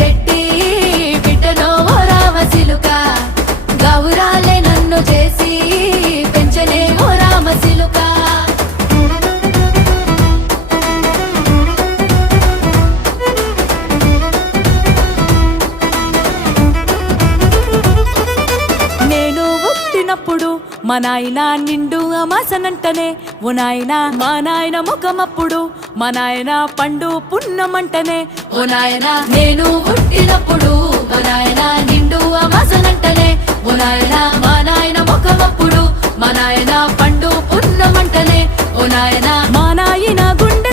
రెడ్డి బిడ్డనో ఓ రామసిలుక గౌరాలే నన్ను చేసి పెంచనే ఓ రామసిలుక నేను పుట్టినప్పుడు మా నాయన నిండు అమాసనంటనే ఓ నాయన మా నాయన ముఖమప్పుడు మా నాయన పండు పున్నమంటనే ఓ నాయన నేను పుట్టినప్పుడు మా నాయన నిండు అమాసనంటనే ఓ నాయన మా నాయన ముఖమప్పుడు మా నాయన పండు పున్నమంటనే ఓ నాయన మా నాయన గుండె